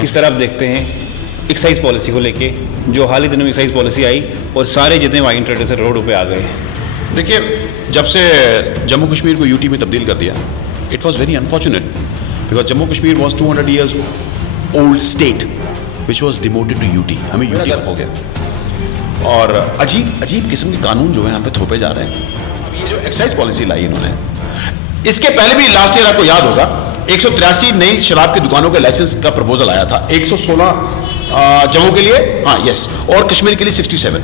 किस तरह आप देखते हैं एक्साइज पॉलिसी को लेके, जो हाल ही दिनों में एक्साइज पॉलिसी आई और सारे जितने वाइन ट्रेडर्स रोड पे आ गए? देखिए, जब से जम्मू कश्मीर को यूटी में तब्दील कर दिया, it was very unfortunate because Jammu Kashmir was 200 years old state which was demoted to UT. हमें यूटी हो गया और अजीब किस्म के कानून जो है यहाँ पे थोपे जा रहे हैं। ये जो एक्साइज पॉलिसी लाई इन्होंने, इसके पहले भी लास्ट ईयर आपको याद होगा 183 नई शराब की दुकानों के लाइसेंस का प्रपोजल आया था। 116 जम्मू के लिए, हाँ यस, और कश्मीर के लिए 67,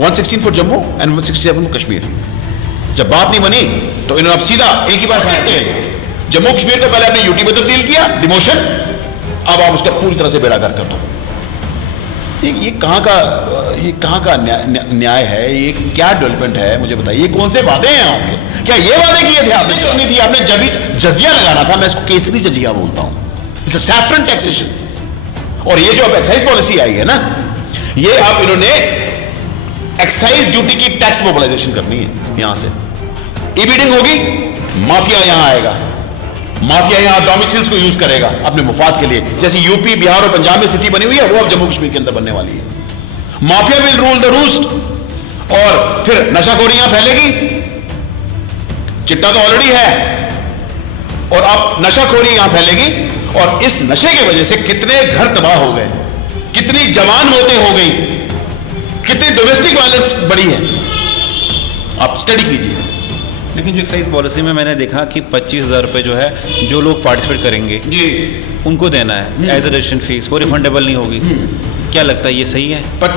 116 for Jammu and 167 for Kashmir. जब बात नहीं बनी तो इन्होंने अब सीधा एक ही बार फायर जम्मू कश्मीर को पहले आपने यूटी में तब्दील किया, डिमोशन, अब आप उसका पूरी तरह से बेड़ागर कर दो। ये कहाँ का न्याय है? ये क्या डेवलपमेंट है? मुझे बताइए, ये कौन से वादे हैं आपके? क्या ये वादे किए थे आपने? करनी थी आपने, जजिया लगाना था। मैं इसको केसरी जजिया बोलता हूं, इट्स सैफरन टैक्सेशन। और ये जो अब एक्साइज पॉलिसी आई है ना, ये अब इन्होंने एक्साइज ड्यूटी की टैक्स मोबिलाइजेशन करनी है। यहां से ई बीडिंग होगी, माफिया यहां आएगा, माफिया यहां डोमिसाइल्स को यूज करेगा अपने मुफाद के लिए। जैसे यूपी, बिहार और पंजाब में स्थिति बनी हुई है, वो अब जम्मू कश्मीर के अंदर बनने वाली है। Mafia will rule the roost और फिर नशाखोरी यहां फैलेगी। चिट्टा तो ऑलरेडी है और अब नशाखोरी यहां फैलेगी। और इस नशे की वजह से कितने घर तबाह हो गए, कितनी जवान मौतें हो गई, कितनी डोमेस्टिक वायलेंस बढ़ी है, आप स्टडी कीजिए। लेकिन जो एक्साइज पॉलिसी में मैंने देखा कि 25,000 रुपये जो है जो लोग पार्टिसिपेट करेंगे जी उनको देना है एज अ रजिस्ट्रेशन फीस, वो रिफंडेबल नहीं होगी। क्या लगता है ये सही है? पर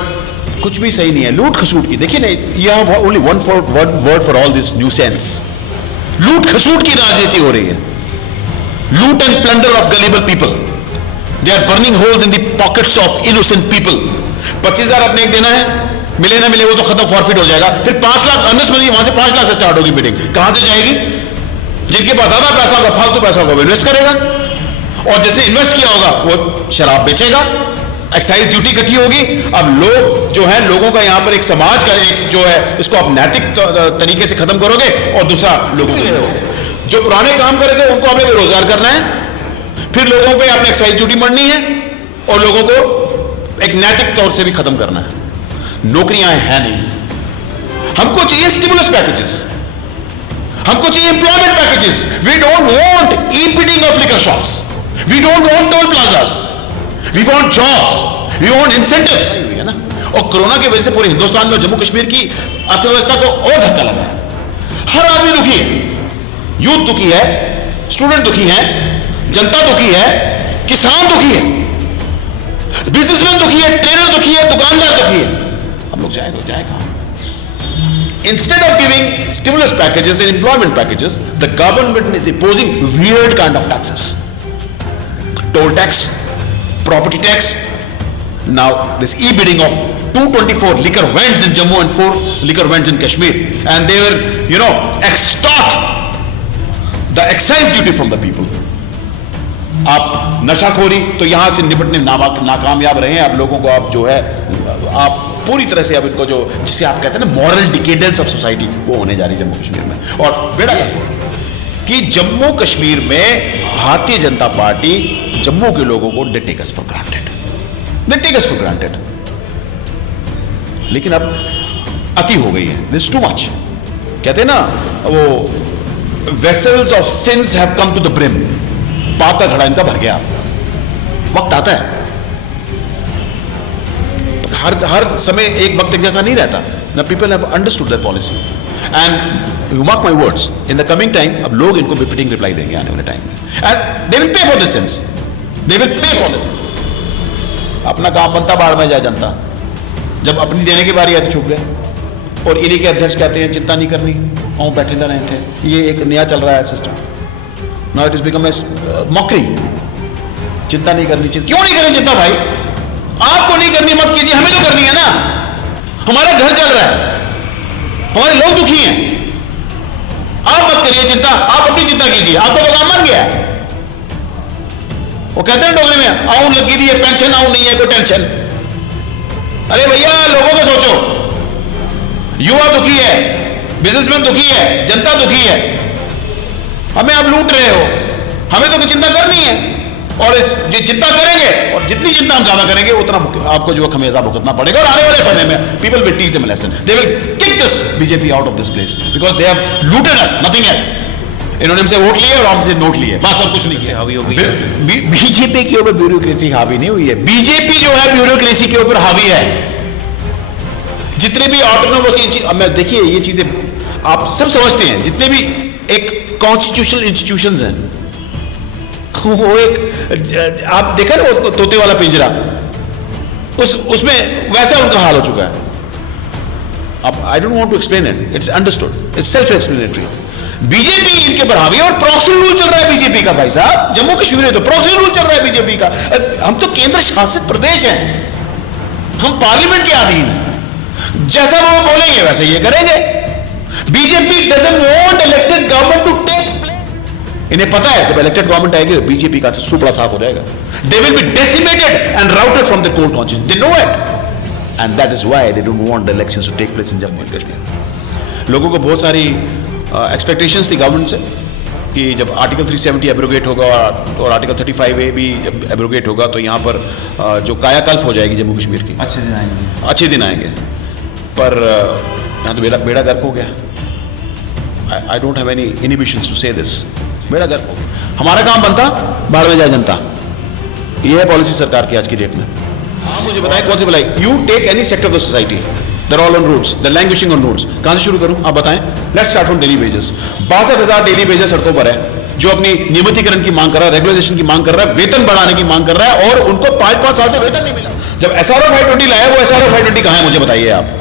कुछ भी सही नहीं है, लूट खसूट की। देखिए ना, यह only one word for all this nuisance, लूट खसूट की राजनीति हो रही है। लूट and plunder of gullible people, they are burning holes in the pockets of innocent people. 25,000 अपने एक देना है, मिले ना मिले वो तो खत्म, फॉरफिट हो जाएगा। फिर 5 लाख अनलेस में वहां से 5 लाख से स्टार्ट होगी बिडिंग। कहां से जाएगी? जिनके पास ज्यादा पैसा होगा, फालतू पैसा होगा, वो इन्वेस्ट करेगा और जिसने इन्वेस्ट किया होगा वो शराब बेचेगा। एक्साइज ड्यूटी इकट्ठी होगी। अब लोग जो है, लोगों का यहां पर एक समाज का एक जो है, इसको आप नैतिक तरीके से खत्म करोगे और दूसरा लोगों को जो पुराने काम कर रहे थे उनको आपने बेरोजगार करना है, फिर लोगों पे आपने एक्साइज ड्यूटी मरनी है और लोगों को एक नैतिक तौर से भी खत्म करना है। नौकरियां है नहीं, हमको चाहिए स्टिमुलस पैकेजेस, हमको चाहिए employment packages. We don't want e bidding of liquor shops, we don't want toll plazas, we want jobs, we want incentives, है ना। और कोरोना की वजह से पूरे हिंदुस्तान में, जम्मू कश्मीर की अर्थव्यवस्था को और धक्का लगा है। हर आदमी दुखी है, यूथ दुखी है, स्टूडेंट दुखी है, जनता दुखी है, किसान दुखी है, बिजनेसमैन दुखी है, ट्रेनर दुखी है, दुकानदार दुखी है। हम लोग जाए कहां? Instead of giving stimulus packages and employment packages, the government is imposing weird kind of taxes. Toll tax, property tax. Now this e-bidding of 224 liquor vends in Jammu and 4 liquor vends in Kashmir, and they were, extort the excise duty from the people. आप नशाखोरी तो यहां से निपटने नाकामयाब रहे हैं। आप लोगों को आप जो है, आप पूरी तरह से अब इनको जो, जिसे आप कहते हैं ना मॉरल डिकेडेंस ऑफ सोसाइटी, वो होने जा रही है जम्मू कश्मीर में। और बेड़ा यह है कि जम्मू कश्मीर में भारतीय जनता पार्टी जम्मू के लोगों को they take us for granted, लेकिन अब अति हो गई है, दिस टू मच। कहते हैं ना वो vessels of sins have come to the brim, पाप का घड़ा इनका भर गया। वक्त आता है, हर समय एक वक्त जैसा नहीं रहता ना। People have understood that policy and you mark my words, in the coming time अब लोग इनको बिफिटिंग रिप्लाई देंगे आने वाले टाइम में, and they will pay for this sense, they will pay for this sense. अपना काम बनता, बाढ़ में जाए जनता। जब अपनी देने की बारी आती, छुप गए। और इन्हीं के अध्यक्ष कहते हैं चिंता नहीं करनी, और बैठे रहे थे। ये एक नया चल रहा है system. Now it is become a mockery. चिंता नहीं करनी, क्यों नहीं करनी चिंता भाई? आपको नहीं करनी, मत कीजिए, हमें तो करनी है ना। हमारा घर चल रहा है, हमारे लोग दुखी हैं। आप मत करिए चिंता, आप अपनी चिंता कीजिए, आपका तो काम बन गया। वो कहते हैं डोगरी में, आउन लगी दी है पेंशन, आउन नहीं है कोई टेंशन। अरे भैया, लोगों को सोचो। युवा दुखी है, बिजनेसमैन दुखी है, जनता दुखी है। हमें आप लूट रहे हो, हमें तो कोई चिंता करनी है। और जितना करेंगे और जितना हम ज्यादा करेंगे उतना आपको जो खमेजा भुगतना पड़ेगा, और आने वाले समय में people will teach them lesson, they will kick this BJP out of this place because they have looted us, nothing else. इन्होंने हमसे वोट लिए और हमसे नोट लिए, बस और कुछ नहीं किया। हावी हो गई बीजेपी के ऊपर ब्यूरोक्रेसी हावी नहीं हुई है, बीजेपी जो है ब्यूरोक्रेसी के ऊपर हावी है। जितने भी ऑटोनोमस, मैं देखिए ये चीजें आप सब समझते हैं, जितने भी एक कॉन्स्टिट्यूशनल इंस्टीट्यूशंस हैं, वो एक आप देखा ना वो तोते वाला पिंजरा, उसमें वैसा उनका हाल हो चुका है। अब I don't want to explain it, it's understood, it's self explanatory. BJP इनके पर हावी है और प्रॉक्सी रूल चल रहा है बीजेपी का। भाई साहब जम्मू कश्मीर में तो प्रॉक्सी रूल चल रहा है बीजेपी का। हम तो केंद्र शासित प्रदेश हैं, हम पार्लियामेंट के अधीन हैं, जैसा वो बोलेंगे वैसे ये करेंगे। BJP doesn't want elected government to take, इन्हें पता है जब इलेक्टेड गवर्नमेंट आएगी बीजेपी का सुपड़ा साफ हो जाएगा, they will be decimated and routed from the core conscious, they know it, and that is why they don't want the elections to take place in Jammu and Kashmir. लोगों को बहुत सारी एक्सपेक्टेशंस थी गवर्नमेंट से कि जब आर्टिकल 370 एब्रोगेट होगा और आर्टिकल 35A भी एब्रोगेट होगा तो यहाँ पर जो कायाकल्प हो जाएगी जम्मू कश्मीर की, अच्छे दिन आएंगे, अच्छे दिन आएंगे। पर यहाँ तो बेड़ा गर्क हो गया। I don't have any inhibitions to say this, बेड़ा गर्क हो गया। हमारा काम बनता बाढ़ में जाए जनता, ये है पॉलिसी सरकार की आज की डेट में। आप मुझे बताएं कौन सी भलाई, you take any sector of the society, they're all on roads, they're languishing on roads। कहां से शुरू करूं आप बताएं? Let's start from daily wages। 62,000 daily wages सड़कों पर है, जो अपनी नियमितीकरण की मांग कर रहा है, रेगुलेशन की मांग कर रहा है, वेतन बढ़ाने की मांग कर रहा है, और उनको 5-5 साल से वेतन नहीं मिला। जब SRO 520 लाया, वो SRO 520 कहां है मुझे बताइए आप।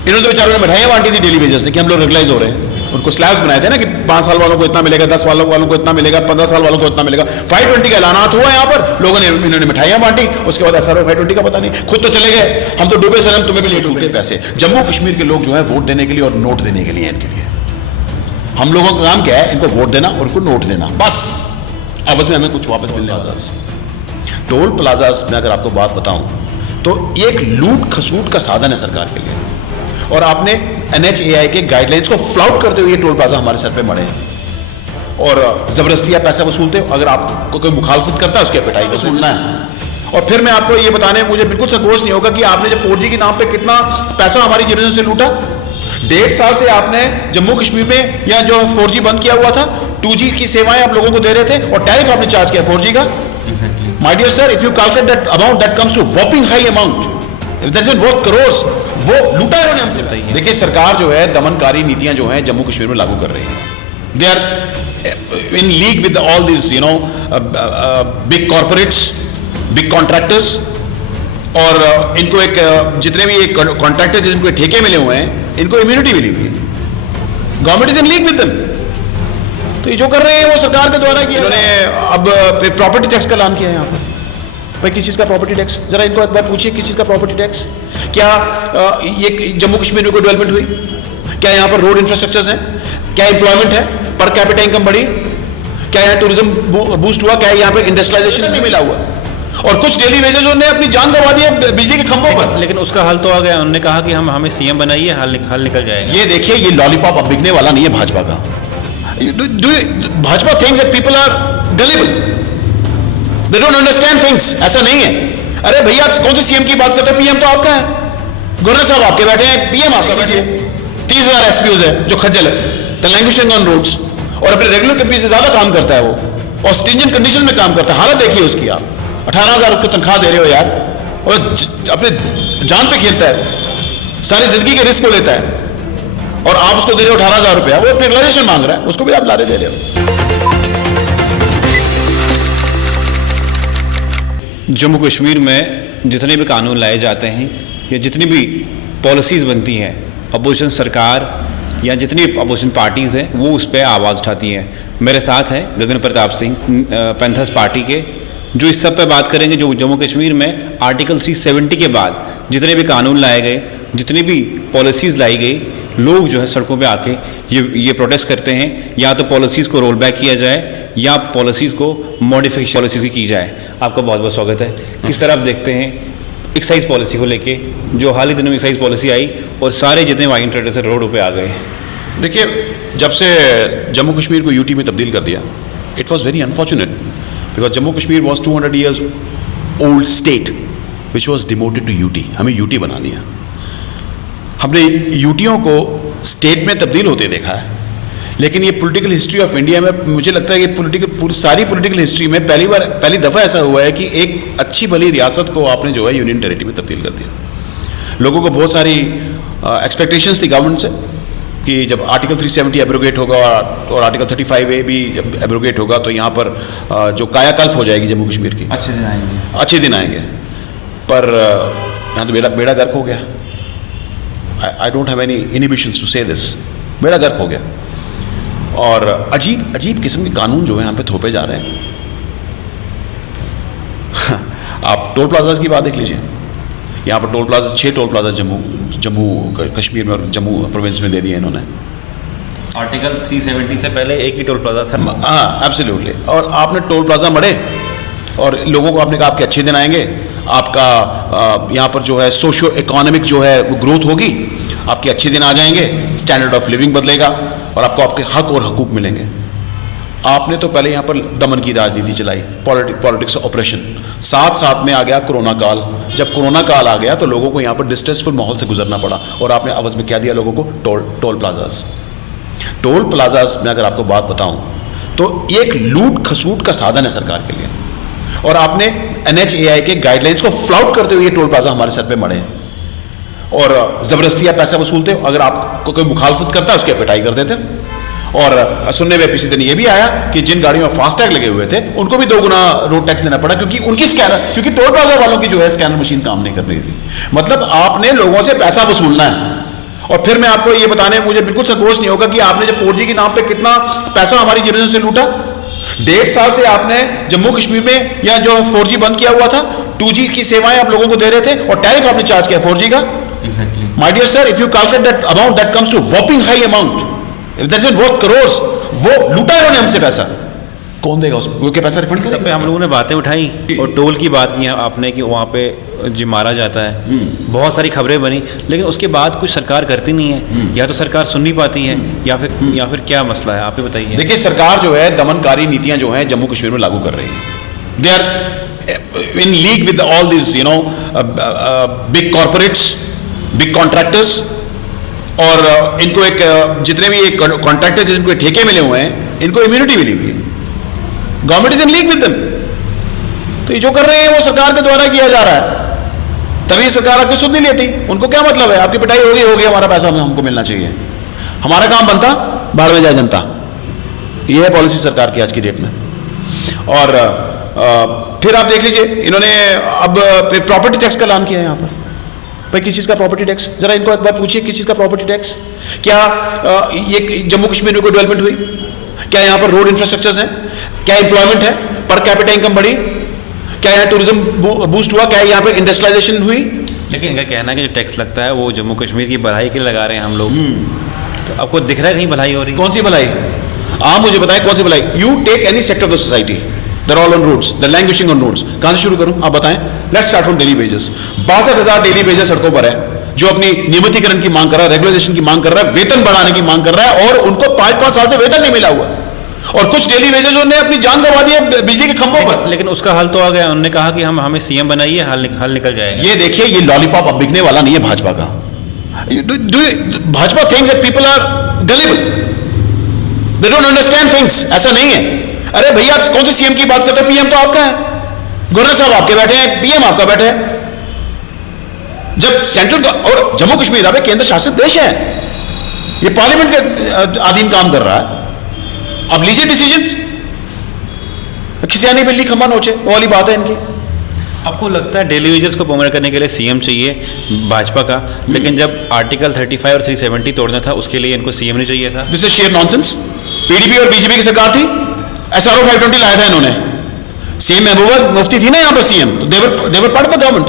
इन्होंने तो बेचारों ने मिठाइयां बांटी थी डेली वेजेस से कि हम लोग रेगुलाइज हो रहे हैं। उनको स्लैब्स बनाए थे ना कि 5 साल वालों को इतना मिलेगा, 10 वालों को इतना मिलेगा, 15 साल वालों को इतना मिलेगा। 520 का ऐलानात हुआ यहाँ पर, लोगों ने इन्होंने मिठाइयां बांटी, उसके बाद SRO 520 का पता नहीं, खुद तो चले गए, हम तो डूबे सनम, तुम्हें भी ले डूबे पैसे। जम्मू कश्मीर के लोग जो है वोट देने के लिए और नोट देने के लिए, इनके लिए हम लोगों का काम क्या है? इनको वोट देना और इनको नोट देना, बस। अब उसमें हमें कुछ वापस मिलने वाला है। टोल प्लाजास में अगर आपको बात बताऊं तो एक लूट खसूट का साधन है सरकार के लिए, और आपने NHAI के गाइडलाइंस को फ्लाउट करते हुए ये टोल प्लाजा हमारे सर पे मरे हैं और जबरदस्ती आप पैसा वसूलते हो। अगर आपको कोई मुखालफत करता है उसके पिटाई वसूलना है। और फिर मैं आपको ये बताने मुझे बिल्कुल संकोच नहीं होगा कि आपने जो 4G के नाम पे कितना पैसा हमारी जेबों से लूटा। 1.5 साल से आपने जम्मू कश्मीर में या जो 4G बंद किया हुआ था, 2G की सेवाएं आप लोगों को दे रहे थे और टैरिफ आपने चार्ज किया 4G का। My dear sir, if you calculate that amount, that comes to whopping high amount, that is worth crores. वो लूटा इन्होंने हमसे। बताइए, देखिए सरकार जो है दमनकारी नीतियां जो हैं जम्मू कश्मीर में लागू कर रही है। They are in league with all this you know big corporates, big contractors, और इनको एक जितने भी एक कॉन्ट्रैक्टर जिनको ठेके मिले हुए हैं, इनको इम्यूनिटी मिली हुई है। Government is in league with them. तो ये जो कर रहे हैं वो सरकार के द्वारा किया। इन्होंने अब प्रॉपर्टी टैक्स का ऐलान किया है यहाँ पर। भाई किस चीज़ का प्रॉपर्टी टैक्स? जरा इनको एक बार पूछिए, किस चीज़ का प्रॉपर्टी टैक्स? क्या ये जम्मू कश्मीर में कोई डेवलपमेंट हुई? क्या यहाँ पर रोड इंफ्रास्ट्रक्चर्स हैं? क्या एम्प्लॉयमेंट है? पर कैपिटा इनकम बढ़ी? क्या यहाँ टूरिज्म बूस्ट हुआ? क्या यहाँ पे इंडस्ट्रियलाइजेशन नहीं मिला हुआ? और कुछ डेली वेजेस उन्होंने अपनी जान गंवा दी है बिजली के खंभों पर। लेकिन उसका हल तो आ गया, उन्होंने कहा कि हम हमें CM बनाइए, हल निकल जाएगा। ये देखिए, ये लॉलीपॉप अब बिकने वाला नहीं है भाजपा का। Bhajpa thinks that people are gullible, they don't understand things. ऐसा नहीं है। अरे भैया आप कौन से CM की बात करते हैं? PM तो आपका है, गवर्नर साहब आपके बैठे हैं, PM आपका बैठे हैं। 30,000 SPOs है जो खज्जल है, द लैंग्विशिंग ऑन रोड्स, और अपने रेगुलर कंपनी से ज्यादा काम करता है वो, और स्ट्रिंजेंट कंडीशन में काम करता है। हालत देखिए उसकी, आप 18,000 की तनख्वाह दे रहे हो यार, और अपने जान पे खेलता है, सारी जिंदगी के रिस्क को लेता है, और आप उसको दे रहे हो 18,000 रुपया, वो रेगुलेशन मांग रहा है, उसको भी आप लारे दे रहे हो। जम्मू कश्मीर में जितने भी कानून लाए जाते हैं या जितनी भी पॉलिसीज़ बनती हैं, अपोजिशन सरकार या जितनी अपोजिशन पार्टीज़ हैं वो उस पर आवाज़ उठाती हैं। मेरे साथ हैं गगन प्रताप सिंह, पैंथर्स पार्टी के, जो इस सब पे बात करेंगे। जो जम्मू कश्मीर में आर्टिकल 370 के बाद जितने भी कानून लाए गए, जितनी भी पॉलिसीज़ लाई गई, लोग जो है सड़कों पे आके ये प्रोटेस्ट करते हैं, या तो पॉलिसीज़ को रोल बैक किया जाए या पॉलिसीज़ को मॉडिफिकेशन पॉलिसीज़ की जाए। आपका बहुत बहुत स्वागत है। किस तरह आप देखते हैं एक्साइज पॉलिसी को लेके, जो हाल ही दिनों में एक्साइज पॉलिसी आई और सारे जितने वाइन ट्रेडर्स रोडों पे आ गए? देखिए, जब से जम्मू कश्मीर को UT में तब्दील कर दिया, it was very unfortunate. Because Jammu Kashmir was 200 years old state which was demoted to UT. हमें यूटी बना दिया. हमने यूटियों को स्टेट में तब्दील होते देखा है, लेकिन ये पॉलिटिकल हिस्ट्री ऑफ इंडिया में मुझे लगता है कि सारी पॉलिटिकल हिस्ट्री में पहली दफ़ा ऐसा हुआ है कि एक अच्छी भली रियासत को आपने जो है यूनियन टेरिटरी में तब्दील कर दिया. लोगों को बहुत सारी एक्सपेक्टेशंस थी गवर्नमेंट से कि जब आर्टिकल 370 एब्रोगेट होगा और आर्टिकल 35A भी जब एब्रोगेट होगा तो यहाँ पर जो कायाकल्प हो जाएगी जम्मू कश्मीर की. अच्छे दिन आएंगे. पर यहाँ तो बेड़ा गर्क हो गया. I don't have any inhibitions to say this. बेड़ा गर्क हो गया. और अजीब अजीब किस्म के कानून जो है यहाँ पे थोपे जा रहे हैं. आप टोल प्लाजाज की बात देख लीजिए. यहाँ पर toll plaza 6 toll plaza Jammu Kashmir में और जम्मू प्रोविंस में दे दिए इन्होंने. आर्टिकल 370 से पहले एक ही टोल प्लाजा था. हाँ, एब्सोल्युटली. और आपने टोल प्लाजा मढ़े और लोगों को आपने कहा आपके अच्छे दिन आएंगे, आपका यहाँ पर जो है सोशो इकोनॉमिक जो है वो ग्रोथ होगी, आपके अच्छे दिन आ जाएंगे, स्टैंडर्ड ऑफ लिविंग बदलेगा और आपको आपके हक और हकूक मिलेंगे. आपने तो पहले यहाँ पर दमन की राजनीति चलाई, पॉलिटिक्स ऑपरेशन. साथ में आ गया कोरोना काल. जब कोरोना काल आ गया तो लोगों को यहाँ पर डिस्ट्रेसफुल माहौल से गुजरना पड़ा और आपने आवाज़ में क्या दिया लोगों को? Toll plazas. टोल प्लाजाज में अगर आपको बात बताऊं तो एक लूट खसूट का साधन है सरकार के लिए. और आपने NHAI के गाइडलाइंस को फ्लाउट करते हुए ये टोल प्लाजा हमारे सर पे मड़े और ज़बरदस्ती आप पैसा वसूलते हो. अगर आपको कोई मुखालफत करता है उसकी पिटाई कर देते हो. और सुनने में पिछले दिन ये भी आया कि जिन गाड़ियों में फास्टैग लगे हुए थे उनको भी 2 गुना रोड टैक्स देना पड़ा क्योंकि टोल प्लाजा वालों की जो है स्कैनर मशीन काम नहीं कर रही थी. मतलब आपने लोगों से पैसा वसूलना है. और फिर मैं आपको ये बताने मुझे बिल्कुल संकोच नहीं होगा कि आपने जो 4G के नाम पे कितना पैसा हमारी जेब से लूटा. 1.5 साल से आपने जम्मू कश्मीर में या जो 4G बंद किया हुआ था, 2G की सेवाएं आप लोगों को दे रहे थे और टैरिफ आपने चार्ज किया 4G का. My dear sir, if you calculate that amount that comes to whopping high amount. That is worth crores. वो लूटा इन्होंने हमसे पैसा. कौन देगा उसको? वो क्या पैसा रिफंड सब पे हम लोगों ने बातें उठाई और टोल की बात की आपने कि वहाँ पे जी मारा जाता है. बहुत सारी खबरें बनी, लेकिन उसके बाद कुछ सरकार करती नहीं है. या तो सरकार सुन नहीं पाती है या फिर क्या मसला है, आप ही बताइए. देखिए, सरकार जो है दमनकारी नीतियां जो है जम्मू कश्मीर में लागू कर रही है. They are in league with all this big corporates, big contractors. और इनको एक जितने भी एक कॉन्ट्रैक्टर जिनको ठेके मिले हुए हैं इनको इम्यूनिटी मिली हुई है. Government is in league with them. तो ये जो कर रहे हैं वो सरकार के द्वारा किया जा रहा है. तभी सरकार आपकी सुन नहीं लेती. उनको क्या मतलब है? आपकी पिटाई होगी, हमारा पैसा हमको मिलना चाहिए, हमारा काम बनता, बाहर में जाए जनता. ये है पॉलिसी सरकार की आज की डेट में. और फिर आप देख लीजिए, इन्होंने अब प्रॉपर्टी टैक्स का ऐलान किया है यहाँ पर. भाई किस चीज़ का प्रॉपर्टी टैक्स? जरा इनको एक बार पूछिए, किस चीज़ का प्रॉपर्टी टैक्स? क्या ये जम्मू कश्मीर में कोई डेवलपमेंट हुई? क्या यहाँ पर रोड इंफ्रास्ट्रक्चर्स हैं? क्या एम्प्लॉयमेंट है? पर कैपिटा इनकम बढ़ी? क्या यहाँ टूरिज्म बूस्ट हुआ? क्या यहाँ पर इंडस्ट्रियलाइजेशन हुई? लेकिन इनका कहना है कि जो टैक्स लगता है वो जम्मू कश्मीर की भलाई के लिए लगा रहे हैं हम लोग. तो आपको दिख रहा है कहीं भलाई हो रही? कौन सी भलाई? आप मुझे बताएं कौन सी भलाई? You take any sector of the society, they're all on roads, they're languishing on roads. कहाँ से शुरू करूँ आप बताएं? Let's start from daily wages. 62,000 daily wages सड़कों पर है जो अपनी नियमितीकरण की मांग कर रहा है, रेगुलेशन की मांग कर रहा है, वेतन बढ़ाने की मांग कर रहा है. और उनको 5-5 साल से वेतन नहीं मिला हुआ. और कुछ डेली वेजेस उन्होंने अपनी जान गंवा दी है बिजली के खंभों पर. लेकिन उसका हल तो आ गया. उन्होंने कहा कि हमें CM बनाइए, हल निकल जाएगा. ये देखिए, ये लॉलीपॉप अब बिकने वाला नहीं है भाजपा का. Bhajpa thinks that people are gullible, they don't understand things. ऐसा नहीं है. अरे भैया, आप कौन से CM की बात करते हो? PM तो आपका है, गवर्नर साहब आपके बैठे हैं, PM आपका बैठे हैं. जब सेंट्रल और जम्मू कश्मीर अब केंद्र शासित देश है, ये पार्लियामेंट के अधीन काम कर रहा है. अब लीजिए डिसीजंस. खिसियानी बिल्ली खंबा नोचे, वो वाली बात है इनकी. आपको लगता है डेली वेजेस को परमानेंट करने के लिए CM चाहिए भाजपा का, लेकिन जब आर्टिकल 35 और 370 तोड़ना था उसके लिए इनको CM नहीं चाहिए था? This is share nonsense. PDP और BJP की सरकार थी, SRO 520 लाया था इन्होंने. CM महबूबा मुफ्ती थी ना यहाँ पर CM, तो they're part of the government.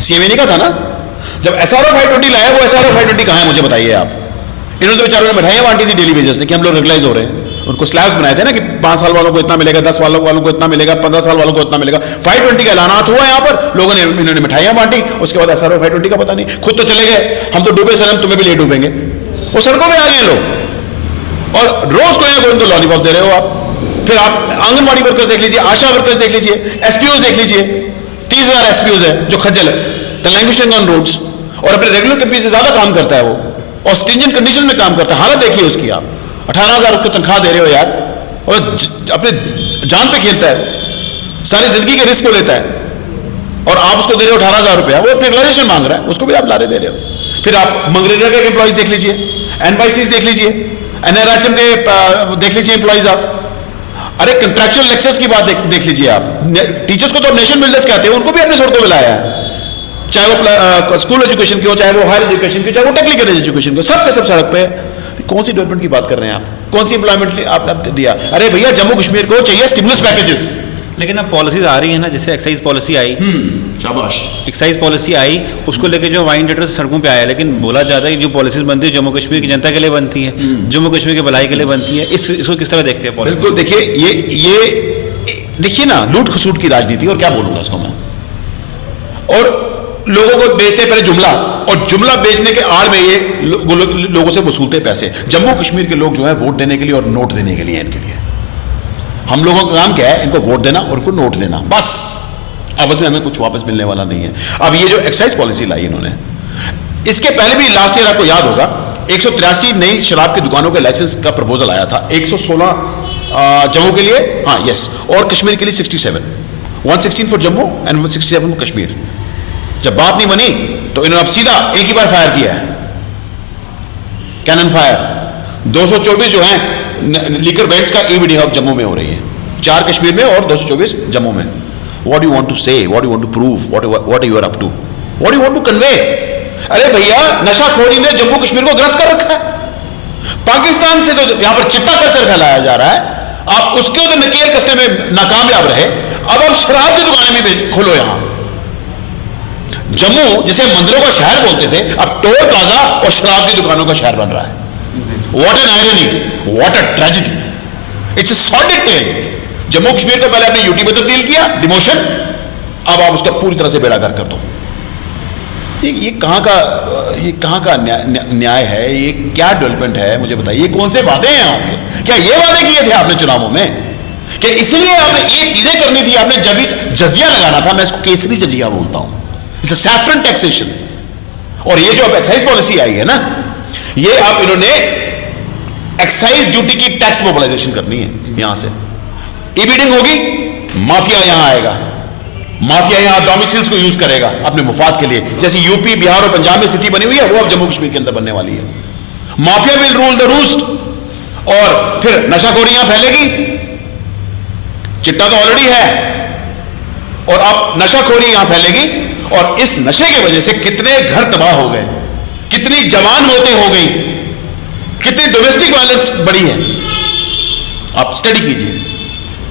CM इन्हीं का था ना. जब SRO 520 लाया, वो SRO 520 कहाँ है मुझे बताइए आप. इन्होंने तो बेचारों ने मिठाइयाँ बांटी थी डेली वेजेस से कि हम लोग रेगुलाइज हो रहे हैं. उनको स्लैब्स बनाए थे ना कि 5 साल वालों को इतना मिलेगा, 10 वालों को इतना मिलेगा, 15 साल वालों को इतना मिलेगा. 520 का ऐलानात हुआ यहाँ पर, लोगों ने इन्होंने मिठाइयाँ बांटी. उसके बाद SRO 520 का पता नहीं. खुद तो चले गए, हम तो डूबे सनम, तुम्हें भी ले डूबेंगे. वो सड़कों में आ गए लोग और रोज को इनको लॉलीपॉप दे रहे हो आप. फिर आप आंगनबाड़ी वर्कर्स देख लीजिए, आशा वर्कर्स देख लीजिए, एसपीओज देख लीजिए, 30,000 एसपीओज है जो खज्जल है, लैंग्वेजिंग ऑन रोड्स, और अपने रेगुलर कंपनी से ज्यादा काम करता है वो, और स्ट्रिंजेंट कंडीशन में काम करता है। हालत देखिए उसकी आप, 18,000 की तनख्वाह दे रहे हो यार, और अपने जान पे खेलता है, सारी जिंदगी के रिस्क को लेता है, और आप उसको दे रहे हो 18,000 रुपया, वो रेगुलेशन मांग रहा है, उसको भी आप लारे दे रहे हो। फिर आप मनरेगा के एम्प्लॉइज देख लीजिए, एनवाईसीज देख लीजिए, एनआरएचएम के देख लीजिए एम्प्लॉइज आप, अरे कंट्रैक्चुअल लेक्चर्स की बात देख लीजिए आप। टीचर्स को तो नेशन बिल्डर्स कहते हैं, उनको भी अपने सड़कों में लाया है, चाहे वो स्कूल एजुकेशन की हो, चाहे वो हायर एजुकेशन की, चाहे वो टेक्निकल एजुकेशन की, सब के सब सड़क पे। कौन सी डेवलपमेंट की बात कर रहे हैं आप? कौन सी एम्प्लॉयमेंट आपने दिया? अरे भैया जम्मू कश्मीर को चाहिए स्टिमुलस पैकेजेस। लेकिन अब पॉलिसीज आ रही है ना, जैसे एक्साइज पॉलिसी आई, शाबाश। एक्साइज पॉलिसी आई, उसको लेकर जो वाइन डेटर्स सड़कों पे आया, लेकिन बोला जाता है कि जो पॉलिसीज बनती है जम्मू कश्मीर की जनता के लिए बनती है, जम्मू कश्मीर की भलाई के लिए बनती है। इसको किस तरह देखते हैं पॉलिसी? बिल्कुल, देखिए ये देखिए ना, लूट खसूट की राजनीति, और क्या बोलूंगा इसको मैं। और लोगों को बेचते पहले जुमला, और जुमला बेचने के आड़ में ये लोगों से वसूलते पैसे। जम्मू कश्मीर के लोग जो है वोट देने के लिए और नोट देने के लिए, इनके लिए हम लोगों का काम क्या है? इनको वोट देना और उनको नोट देना, बस। आपस में हमें कुछ वापस मिलने वाला नहीं है। अब ये जो एक्साइज पॉलिसी लाई इन्होंने, इसके पहले भी लास्ट ईयर आपको याद होगा 183 नई शराब की दुकानों के लाइसेंस का प्रपोजल आया था, 116 जम्मू के लिए, हाँ यस, और कश्मीर के लिए 67, 116 for Jammu and 167 for Kashmir. जब बात नहीं बनी तो इन्होंने अब सीधा एक ही बार फायर किया है, कैनन फायर। 224 जो है लीकर बैंड्स का ईबीडी हब जम्मू में हो रही है, 4 कश्मीर में और 224 जम्मू में। What you want to say, what you want to prove, what you are up to, what you want to convey? अरे भैया नशाखोरी ने जम्मू कश्मीर को ग्रस्त कर रखा है। पाकिस्तान से तो यहां पर चिट्टा कल्चर फैलाया जा रहा है, आप उसके उधर नकेल कसने में नाकामयाब रहे, अब आप शराब की दुकानें भी खोलो यहां। जम्मू जिसे मंदिरों का शहर बोलते थे, अब टोल प्लाजा और शराब की दुकानों का शहर बन रहा है। What an irony, what a tragedy. It's a sordid tale. Jammu Kashmir को पहले आपने यूटी में तब्दील किया, डिमोशन, अब आप उसका पूरी तरह से बेड़ागर कर दो। ये कहां का न्याय है? ये क्या डेवलपमेंट है? मुझे बताइए, ये कौन से वादे हैं आपके? क्या ये वादे किए थे आपने चुनावों में कि इसलिए आपने ये चीजें करनी थी? आपने जब जजिया लगाना था, मैं इसको केसरी जजिया बोलता हूं, इट्स अ सैफरन टैक्सेशन। और ये जो अब एक्साइज पॉलिसी आई है ना, ये अब इन्होंने एक्साइज ड्यूटी की टैक्स मोबिलाइजेशन करनी है। यहां से ईबीडिंग होगी, माफिया यहां आएगा, माफिया यहां डोमिसाइल्स को यूज करेगा अपने मुफाद के लिए। जैसे यूपी, बिहार और पंजाब में स्थिति बनी हुई है, वो अब जम्मू कश्मीर के अंदर बनने वाली है। Mafia will rule the roost, और फिर नशाखोरी यहां फैलेगी। चिट्टा तो ऑलरेडी है, और अब नशाखोरी यहां फैलेगी, और इस नशे की वजह से कितने घर तबाह हो गए, कितनी जवान मौतें हो गई, कितनी डोमेस्टिक वायलेंस बढ़ी है, आप स्टडी कीजिए।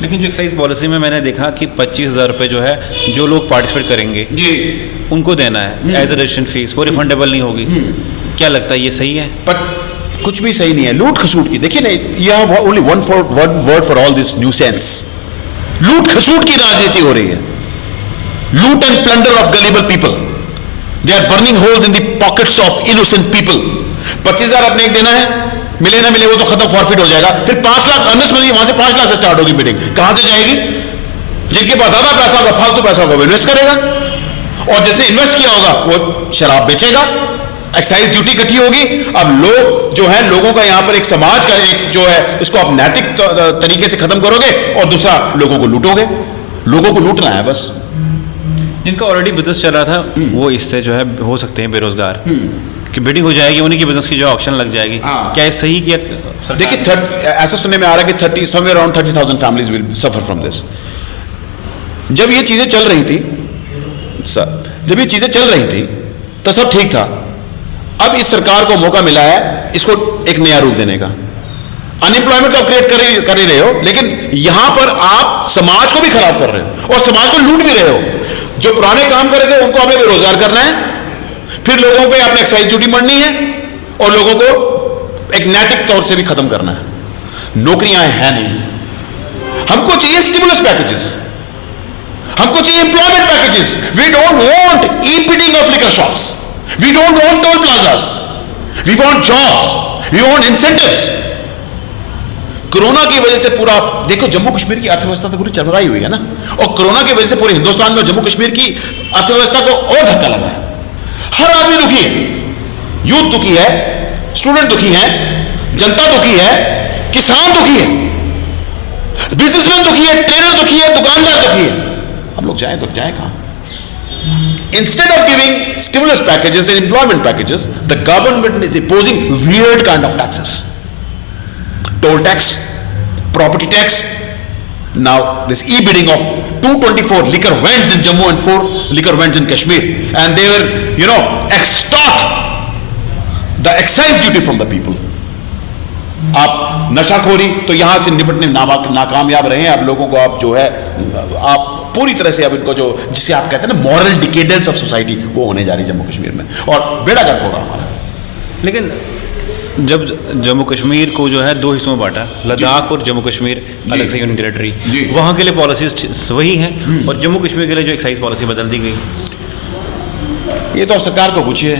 लेकिन जो एक्साइज पॉलिसी में मैंने देखा कि 25,000 रुपये जो है, जो लोग पार्टिसिपेट करेंगे जी उनको देना है एज अ रजिस्ट्रेशन फीस, वो रिफंडेबल नहीं होगी। क्या लगता है ये सही है? पर कुछ भी सही नहीं है। लूट खसूट की, देखिए ना, यह only one word for all this nuisance. लूट खसूट की राजनीति हो रही है। लूट and plunder of gullible people, they are burning holes in the pockets of innocent people. 25,000 अपने एक देना है, मिले ना मिले वो तो खत्म, फॉरफिट हो जाएगा। फिर 5 लाख अर्नेस्ट मनी, वहां से 5 लाख से स्टार्ट होगी बिडिंग। कहां से जाएगी? जिनके पास ज्यादा पैसा होगा, फालतू पैसा होगा, वो इन्वेस्ट करेगा, और जिसने इन्वेस्ट किया होगा वो शराब बेचेगा। एक्साइज ड्यूटी इकट्ठी होगी। अब लोग जो है, लोगों का यहां पर एक समाज का एक जो है, उसको आप नैतिक तरीके से खत्म करोगे, और दूसरा लोगों को लूटोगे। लोगों को लूटना है बस। जिनका ऑलरेडी बिजनेस चल रहा था वो इससे जो है हो सकते हैं बेरोजगार, कि बिडिंग हो जाएगी, उन्हीं की बिजनेस की जो ऑक्शन लग जाएगी। क्या ये सही किया? देखिए, ऐसा सुनने में आ रहा है कि 30,000 families will suffer from this. जब ये चीजें चल रही थी तो सब ठीक था। अब इस सरकार को मौका मिला है इसको एक नया रूप देने का। अनएम्प्लॉयमेंट तो क्रिएट कर ही रहे हो, लेकिन यहां पर आप समाज को भी खराब कर रहे हो और समाज को लूट भी रहे हो। जो पुराने काम कर रहे थे उनको हमें बेरोजगार करना है, फिर लोगों पे आपने एक्साइज ड्यूटी मरनी है, और लोगों को एक नैतिक तौर से भी खत्म करना है। नौकरियां हैं नहीं। हमको चाहिए स्टिमुलस पैकेजेस, हमको चाहिए employment packages. We don't want e bidding of liquor shops, we don't want toll plazas, we want jobs, we want incentives. Corona की वजह से पूरा देखो, जम्मू कश्मीर की अर्थव्यवस्था तो पूरी चरमराई हुई है ना, और कोरोना की वजह से पूरे हिंदुस्तान में जम्मू कश्मीर की अर्थव्यवस्था को और धक्का लगा है। हर आदमी दुखी है, यूथ दुखी है, स्टूडेंट दुखी है, जनता दुखी है, किसान दुखी है, बिजनेसमैन दुखी है, ट्रेनर दुखी है, दुकानदार दुखी है। हम लोग जाएं तो जाएं कहां? Instead of giving stimulus packages and employment packages, the government is imposing weird kind of taxes. Toll tax, property tax. Now this e-bidding of 224 liquor vends in Jammu and 4 liquor vends in Kashmir, and they were, extort the excise duty from the people. आप नशाखोरी तो यहां से निपटने नाकामयाब रहे हैं। अब लोगों को आप जो है, आप पूरी तरह से अब इनको जो जिसे आप कहते हैं ना मॉरल डिकेडेंस ऑफ सोसाइटी, वो होने जा रही है जम्मू कश्मीर में, और बेड़ा गर्क होगा हमारा। लेकिन जब जम्मू कश्मीर को जो है दो हिस्सों में बांटा, लद्दाख और जम्मू कश्मीर अलग से यूनियन टेरिटरी, वहाँ के लिए पॉलिसीज वही हैं, और जम्मू कश्मीर के लिए जो एक्साइज पॉलिसी बदल दी गई। ये तो सरकार को पूछिए,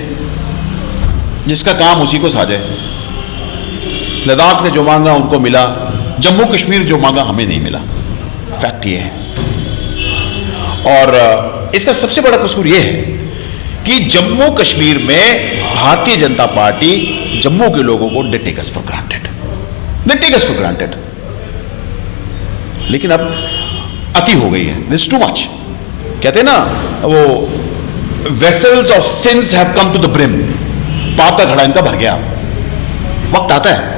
जिसका काम उसी को साझे। लद्दाख ने जो मांगा उनको मिला, जम्मू कश्मीर जो मांगा हमें नहीं मिला। फैक्ट ये है। और इसका सबसे बड़ा कसूर यह है कि जम्मू कश्मीर में भारतीय जनता पार्टी जम्मू के लोगों को they take us for granted, लेकिन अब अति हो गई है, दिस टू मच। कहते हैं ना वो vessels of sins have come to the brim, पाप का घड़ा इनका भर गया। वक्त आता है,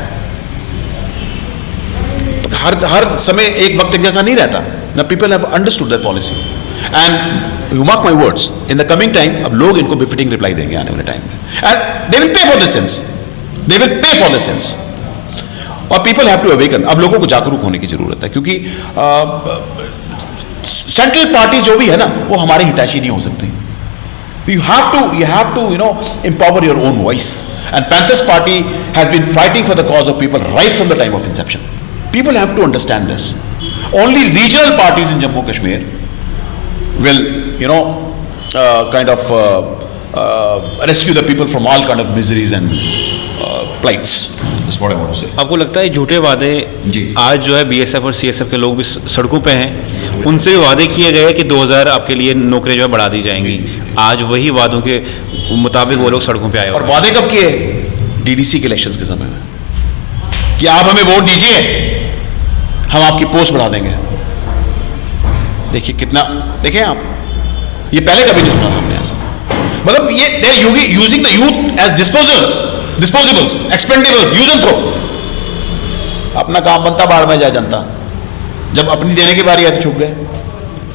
हर समय एक वक्त एक जैसा नहीं रहता ना। People have understood that policy, and you mark my words, in the coming time अब लोग इनको बिफिटिंग रिप्लाई देंगे आने वाले टाइम में, and they will pay for this sense, और पीपल हैव टू अवेकन। अब लोगों को जागरूक होने की जरूरत है, क्योंकि सेंट्रल पार्टी जो भी है ना, वो हमारे हितैषी नहीं हो सकती। You have to empower your own voice, and Panthers Party has been fighting for the cause of people right from the time of inception. People have to understand this. Only regional parties in Jammu Kashmir will rescue the people from all kind of miseries and plights. That's what I want to say. आपको लगता है झूठे वादे आज जो है BSF और CSF के लोग भी सड़कों पे हैं, उनसे वादे किए गए कि 2000 आपके लिए नौकरियां जो है बढ़ा दी जाएंगी, आज वही वादों के मुताबिक वो लोग सड़कों पे आए। और वादे कब किए? डीडीसी के इलेक्शंस के समय में, कि आप हमें वोट दीजिए, हम आपकी पोस्ट बढ़ा देंगे। देखिए कितना, देखें आप, ये पहले कभी नहीं सुना हमने ऐसा। मतलब ये they using the youth as disposables, expendables, use and throw. अपना काम बनता, बाहर में जाए जनता। जब अपनी देने की बारी आती, छुप गए।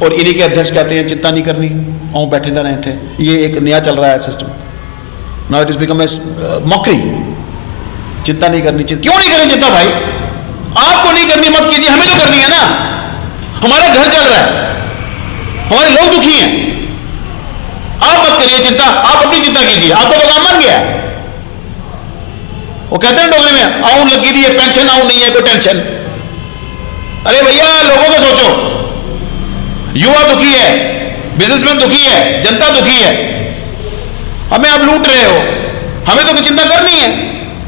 और इन्हीं के अध्यक्ष कहते हैं चिंता नहीं करनी, और बैठे रहे थे। ये एक नया चल रहा है system, now it is become a mockery. चिंता नहीं करनी, क्यों नहीं करनी चिंता भाई? आपको नहीं करनी, मत कीजिए, हमें तो करनी है ना। हमारा घर चल रहा है, हमारे लोग दुखी हैं। आप मत करिए चिंता, आप अपनी चिंता कीजिए, आपका तो काम बन गया है। वो कहते हैं डोगरी में, आउन लगी दी है पेंशन, आउन नहीं है कोई टेंशन। अरे भैया लोगों को सोचो, युवा दुखी है, बिजनेसमैन दुखी है, जनता दुखी है। हमें आप लूट रहे हो, हमें तो चिंता करनी है।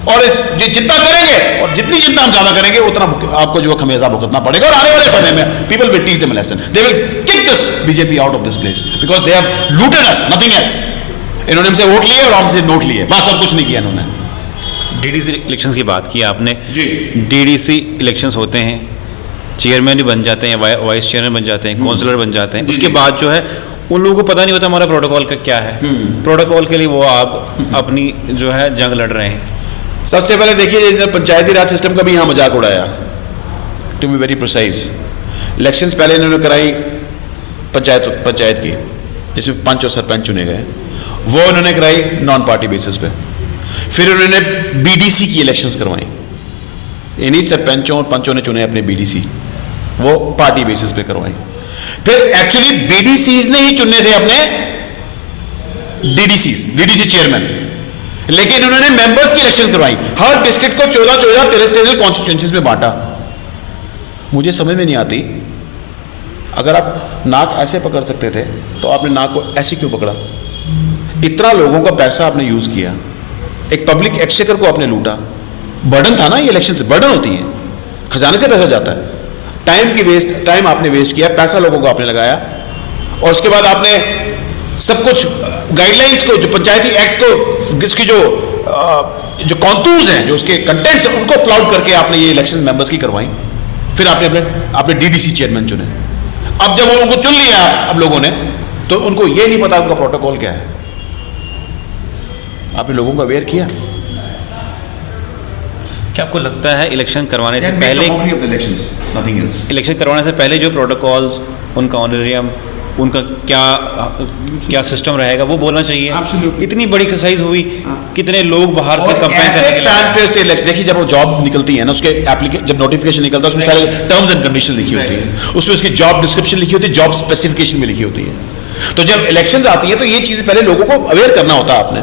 और जो चिंता करेंगे, और जितनी चिंता हम ज्यादा करेंगे, उतना आपको जो खमेजा भुगतना पड़ेगा। और आने वाले समय में people will teach them a lesson, they will kick this BJP out of this place, because they have looted us, nothing else. इन्होंने हमसे वोट लिए और हमसे नोट लिए, बस और कुछ नहीं किया इन्होंने। डीडीसी इलेक्शंस की बात की आपने जी। डीडीसी इलेक्शंस होते हैं, चेयरमैन भी बन जाते हैं, वाइस चेयरमैन बन जाते हैं, काउंसलर बन जाते हैं। उसके बाद जो है उन लोगों को पता नहीं होता हमारा प्रोटोकॉल का क्या है। प्रोटोकॉल के लिए वो आप अपनी जो है जंग लड़ रहे हैं। सबसे पहले देखिए, पंचायती राज सिस्टम का भी यहाँ मजाक उड़ाया, to be very precise. Elections पहले इन्होंने कराई पंचायत की, जिसमें पंच और सरपंच चुने गए, वो इन्होंने कराई नॉन पार्टी बेसिस पे। फिर उन्होंने बीडीसी की इलेक्शंस करवाई, इन्हीं सरपंचों और पंचों ने चुने अपने बीडीसी, वो पार्टी बेसिस पे करवाई। फिर एक्चुअली बीडीसीज ने ही चुने थे अपने डीडीसी चेयरमैन, लेकिन उन्होंने मेंबर्स की इलेक्शन करवाई। हर डिस्ट्रिक्ट को 14 टेरिटोरियल कॉन्स्टिट्यूएंसीज में बांटा। मुझे समझ में नहीं आती, अगर आप नाक ऐसे पकड़ सकते थे तो आपने नाक को ऐसे क्यों पकड़ा? इतना लोगों का पैसा आपने यूज किया, एक पब्लिक एक्सचेकर को आपने लूटा। बर्डन था ना, ये इलेक्शन से बर्डन होती है। खजाने से पैसा जाता है। टाइम आपने वेस्ट किया, पैसा लोगों को आपने लगाया, और उसके बाद आपने सब कुछ गाइडलाइंस को, जो पंचायती एक्ट को, इसकी जो कॉन्टूर्स हैं, जो उसके कंटेंट्स हैं, उनको फ्लाउट करके आपने ये इलेक्शन मेंबर्स की करवाई। फिर आपने डीडीसी चेयरमैन चुने। अब जब उनको चुन लिया अब लोगों ने, तो उनको ये नहीं पता उनका प्रोटोकॉल क्या है। आपने लोगों को अवेयर किया। क्या आपको लगता है इलेक्शन करवाने से पहले जो प्रोटोकॉल्स, उनका ऑनरेरियम, उनका क्या सिस्टम रहेगा वो बोलना चाहिए? Absolutely. इतनी बड़ी एक्सरसाइज हुई, कितने लोग बाहर से कंपेन करने के लिए, फैनफेयर से इलेक्शन, देखिए जब वो जॉब निकलती है ना, उसके जब नोटिफिकेशन निकलता है उसमें सारे टर्म्स एंड कंडीशन लिखी होती है, उसमें उसकी जॉब डिस्क्रिप्शन लिखी होती है, जॉब स्पेसिफिकेशन में लिखी होती है। तो जब इलेक्शंस आती है तो ये चीजें पहले लोगों को अवेयर करना होता है आपने,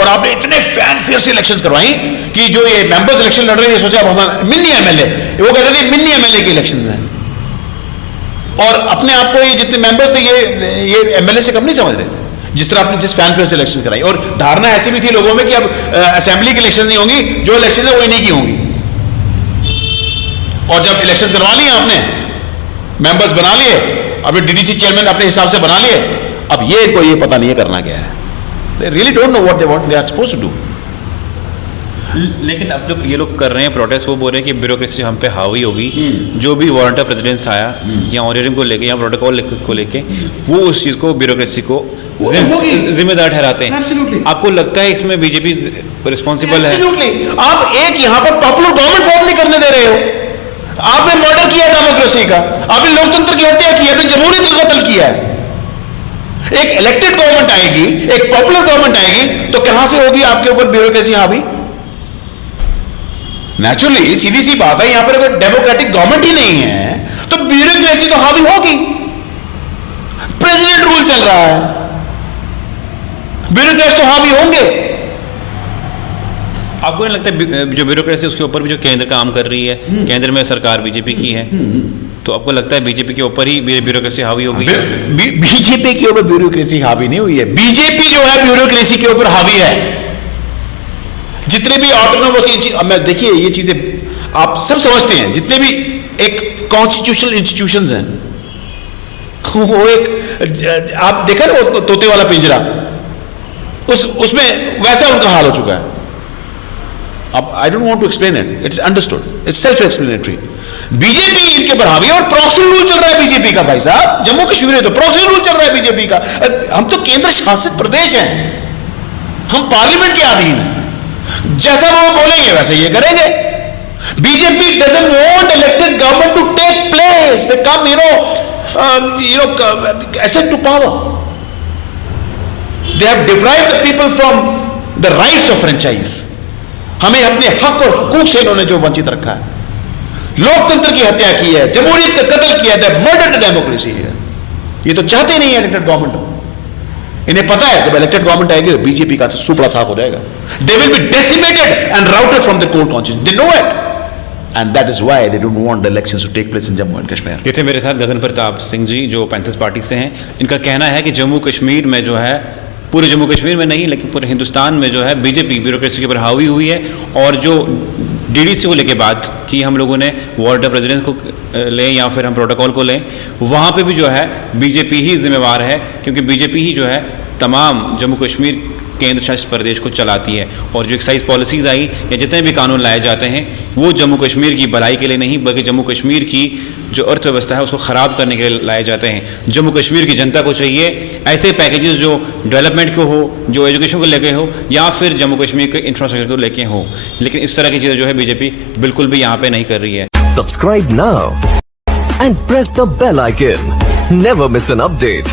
और आपने इतने फैनफेयर से इलेक्शंस करवाई कि जो ये मेंबर्स इलेक्शन लड़ रहे थे, सोचा अब मिनी एमएलए, वो कहते थे मिनी एमएलए के इलेक्शंस हैं, और अपने आप को ये जितने मेंबर्स थे ये एमएलए से कम नहीं समझ रहे थे, जिस तरह आपने जिस फैनफेयर से इलेक्शन कराई। और धारणा ऐसी भी थी लोगों में कि अब असेंबली की इलेक्शन नहीं होंगी, जो इलेक्शन है वो इन्हीं की होंगी। और जब इलेक्शन करवा लिए आपने, मेंबर्स बना लिए, अपने डीडीसी चेयरमैन अपने हिसाब से बना लिए, अब ये इनको ये पता नहीं है करना क्या है। They really don't know what they are supposed to do. लेकिन अब जो ये लोग कर रहे हैं प्रोटेस्ट, वो बोल रहे हैं कि ब्यूरोक्रेसी हम पे हावी होगी, जो भी वारंट प्रेसिडेंस आया या ऑनरेरियम को लेके या प्रोटोकॉल को लेके, वो उस चीज़ को, ब्यूरोक्रेसी को जिम्मेदार ठहराते हैं। Absolutely. आपको लगता है इसमें बीजेपी रिस्पॉन्सिबल है? Absolutely. आप एक यहाँ पर पॉपुलर गवर्नमेंट फॉर्म नहीं करने दे रहे हो। आपने मर्डर किया डेमोक्रेसी का, आपने लोकतंत्र की हत्या की, आपने जमहूरियत का कत्ल किया है। एक इलेक्टेड गवर्नमेंट आएगी, एक पॉपुलर गवर्नमेंट आएगी, तो कहां से होगी आपके ऊपर ब्यूरोक्रेसी हावी? नेचुरली सीधी सी बात है, यहां पर अगर डेमोक्रेटिक गवर्नमेंट ही नहीं है तो ब्यूरोक्रेसी तो हावी होगी। प्रेसिडेंट रूल चल रहा है, ब्यूरोक्रेट्स तो हावी होंगे। आपको नहीं लगता जो ब्यूरोक्रेसी उसके ऊपर भी जो केंद्र काम कर रही है, केंद्र में सरकार बीजेपी की है, तो आपको लगता है बीजेपी के ऊपर ही ब्यूरोक्रेसी हावी होगी? बीजेपी के ऊपर ब्यूरोक्रेसी हावी नहीं हुई है, बीजेपी जो है ब्यूरोक्रेसी के ऊपर हावी है। जितने भी ऑटोनोमस, मैं देखिए ये चीजें आप सब समझते हैं, जितने भी एक कॉन्स्टिट्यूशनल इंस्टीट्यूशंस हैं, वो एक आप देखा ना वो तोते वाला पिंजरा, उसमें वैसा उनका हाल हो चुका है। अब I don't want to explain it, it's understood, it's self explanatory. BJP इनके ऊपर हावी है, और प्रॉक्सी रूल चल रहा है बीजेपी का। भाई साहब, जम्मू कश्मीर में तो प्रॉक्सी रूल चल रहा है बीजेपी का। हम तो केंद्र शासित प्रदेश हैं, हम पार्लियामेंट के अधीन हैं, जैसा वो बोलेंगे वैसे ये करेंगे। BJP doesn't want elected government to take place, they come ascend to power. They have deprived the people from the rights of franchise. हमें अपने हक और हुकूक से इन्होंने जो वंचित रखा है, लोकतंत्र की हत्या की है, जमहूरियत का कत्ल किया है, मर्डर डेमोक्रेसी है। ये तो चाहते नहीं है इलेक्टेड गवर्नमेंट हो। इन्हें पता है जब इलेक्टेड गवर्नमेंट आएगी तो बीजेपी का सुपड़ा साफ हो जाएगा। They will be decimated and routed from the core conscious, they know it, and that is why they don't want the elections to take place in Jammu and Kashmir. ये थे मेरे साथ गगन प्रताप सिंह जी, जो पैंथर्स पार्टी से हैं। इनका कहना है कि जम्मू कश्मीर में जो है, पूरे जम्मू कश्मीर में नहीं लेकिन पूरे हिंदुस्तान में जो है बीजेपी ब्यूरोक्रेसी के ऊपर हावी हुई है, और जो डीडीसी को लेके बात कि हम लोगों ने वार्ड प्रेसिडेंट को लें या फिर हम प्रोटोकॉल को लें, वहाँ पे भी जो है बीजेपी ही जिम्मेवार है, क्योंकि बीजेपी ही जो है तमाम जम्मू कश्मीर केंद्र शासित प्रदेश को चलाती है। और जो एक्साइज पॉलिसीज़ आई या जितने भी कानून लाए जाते हैं, वो जम्मू कश्मीर की भलाई के लिए नहीं बल्कि जम्मू कश्मीर की जो अर्थव्यवस्था है उसको ख़राब करने के लिए लाए जाते हैं। जम्मू कश्मीर की जनता को चाहिए ऐसे पैकेजेस जो डेवलपमेंट को हो, जो एजुकेशन को लेके हो, या फिर जम्मू कश्मीर के इंफ्रास्ट्रक्चर को लेके हो। लेकिन इस तरह की चीज़ें जो है बीजेपी बिल्कुल भी यहाँ पे नहीं कर रही है। Subscribe now and press the bell icon. Never miss an update.